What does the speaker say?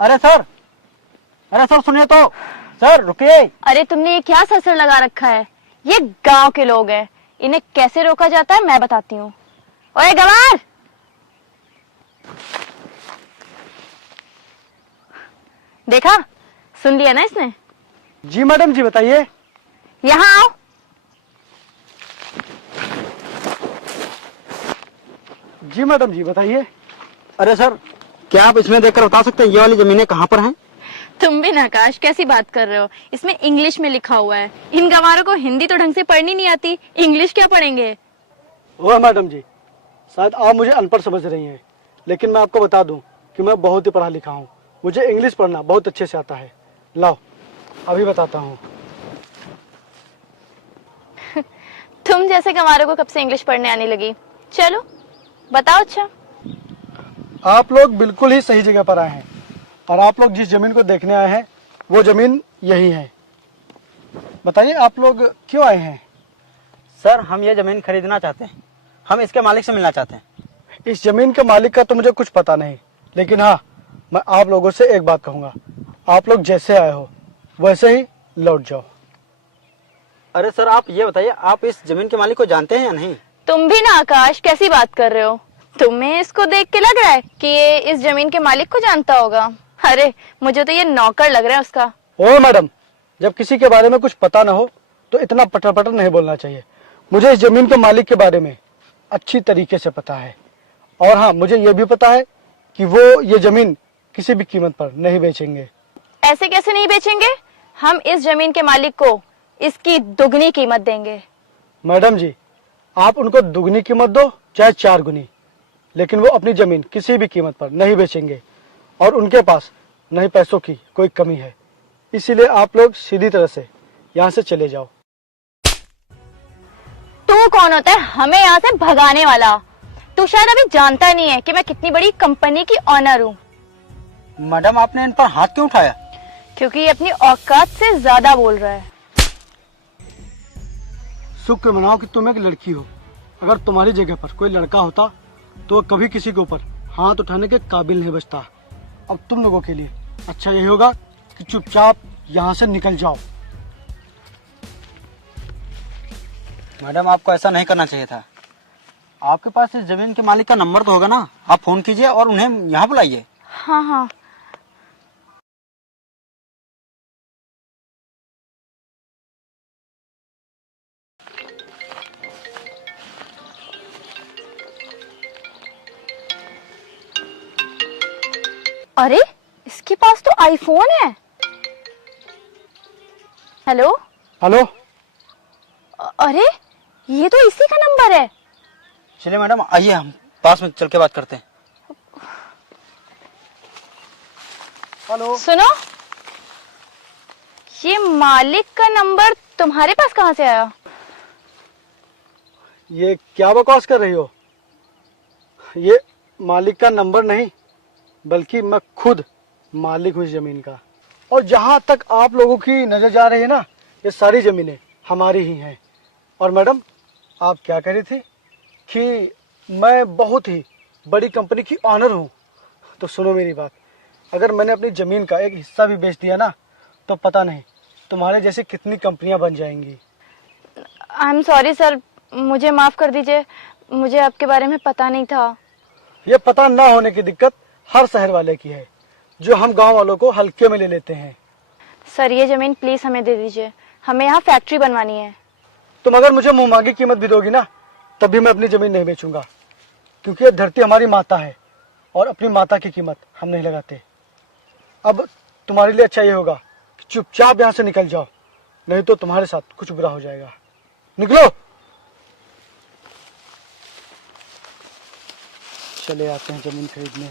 अरे सर, अरे सर सुनिए तो, सर रुकिए। अरे तुमने ये क्या ससुर लगा रखा है? ये गांव के लोग हैं, इन्हें कैसे रोका जाता है मैं बताती हूँ। ओए गवार, देखा, सुन लिया ना इसने? जी मैडम जी बताइए। यहाँ आओ। जी मैडम जी बताइए। अरे सर, क्या आप इसमें देखकर बता सकते हैं ये वाली जमीनें कहाँ पर हैं? तुम भी नकाश कैसी बात कर रहे हो? इसमें इंग्लिश में लिखा हुआ है। इन गंवारों को हिंदी तो ढंग से पढ़नी नहीं आती, इंग्लिश क्या पढ़ेंगे? ओह मैडम जी, शायद आप मुझे अनपढ़ समझ रही हैं, लेकिन मैं आपको बता दूं कि मैं बहुत ही पढ़ा लिखा हूँ। मुझे इंग्लिश पढ़ना बहुत अच्छे से आता है। लाओ अभी बताता हूँ। तुम जैसे गंवारों को कब से इंग्लिश पढ़ने आने लगी? चलो बताओ। अच्छा, आप लोग बिल्कुल ही सही जगह पर आए हैं, और आप लोग जिस जमीन को देखने आए हैं वो जमीन यही है। बताइए आप लोग क्यों आए हैं? सर, हम ये जमीन खरीदना चाहते हैं। हम इसके मालिक से मिलना चाहते हैं। इस जमीन के मालिक का तो मुझे कुछ पता नहीं, लेकिन हाँ, मैं आप लोगों से एक बात कहूँगा, आप लोग जैसे आए हो वैसे ही लौट जाओ। अरे सर, आप ये बताइए, आप इस जमीन के मालिक को जानते हैं या नहीं? तुम भी ना आकाश, कैसी बात कर रहे हो? तुम्हें इसको देख के लग रहा है कि ये इस जमीन के मालिक को जानता होगा? अरे मुझे तो ये नौकर लग रहा है उसका। ओ मैडम, जब किसी के बारे में कुछ पता ना हो तो इतना पटर पटर नहीं बोलना चाहिए। मुझे इस जमीन के मालिक के बारे में अच्छी तरीके से पता है, और हाँ, मुझे ये भी पता है कि वो ये जमीन किसी भी कीमत पर नहीं बेचेंगे। ऐसे कैसे नहीं बेचेंगे? हम इस जमीन के मालिक को इसकी दुगनी कीमत देंगे। मैडम जी, आप उनको दुगनी कीमत दो चाहे 4 गुनी, लेकिन वो अपनी जमीन किसी भी कीमत पर नहीं बेचेंगे, और उनके पास नहीं पैसों की कोई कमी है। इसीलिए आप लोग सीधी तरह से यहाँ से चले जाओ। तू कौन होता है हमें यहाँ से भगाने वाला? तू शायद अभी जानता नहीं है कि मैं कितनी बड़ी कंपनी की ऑनर हूँ। मैडम, आपने इन पर हाथ क्यों उठाया? क्योंकि ये अपनी औकात से ज्यादा बोल रहा है। शुक्र मनाओ कि तुम एक लड़की हो। अगर तुम्हारी जगह पर कोई लड़का होता तो वो कभी किसी के ऊपर हाथ उठाने के काबिल नहीं बचता। अब तुम लोगों के लिए अच्छा यही होगा कि चुपचाप यहाँ से निकल जाओ। मैडम, आपको ऐसा नहीं करना चाहिए था। आपके पास इस जमीन के मालिक का नंबर तो होगा ना? आप फोन कीजिए और उन्हें यहाँ बुलाइए। हाँ हाँ, अरे इसके पास तो आईफोन है। हेलो हेलो, अरे ये तो इसी का नंबर है। चलिए मैडम, आइए हम पास में चल के बात करते हैं। हेलो। सुनो, ये मालिक का नंबर तुम्हारे पास कहाँ से आया? ये क्या बकवास कर रही हो? ये मालिक का नंबर नहीं, बल्कि मैं खुद मालिक हूँ इस जमीन का। और जहाँ तक आप लोगों की नजर जा रही है ना, ये सारी जमीनें हमारी ही हैं। और मैडम, आप क्या कह रही थी कि मैं बहुत ही बड़ी कंपनी की ऑनर हूँ? तो सुनो मेरी बात, अगर मैंने अपनी ज़मीन का एक हिस्सा भी बेच दिया ना, तो पता नहीं तुम्हारे जैसे कितनी कंपनियां बन जाएंगी। आई एम सॉरी सर, मुझे माफ कर दीजिए, मुझे आपके बारे में पता नहीं था। ये पता ना होने की दिक्कत हर शहर वाले की है, जो हम गांव वालों को हल्के में ले लेते हैं। सर ये जमीन प्लीज हमें दे दीजिए, हमें यहाँ फैक्ट्री बनवानी है। तुम अगर मुझे मुंह मांगी कीमत भी दोगी ना, तब भी मैं अपनी जमीन नहीं बेचूंगा, क्योंकि ये धरती हमारी माता है और अपनी माता की कीमत हम नहीं लगाते। अब तुम्हारे लिए अच्छा ये होगा कि चुपचाप यहाँ से निकल जाओ, नहीं तो तुम्हारे साथ कुछ बुरा हो जाएगा। निकलो। चले आते हैं जमीन खरीदने।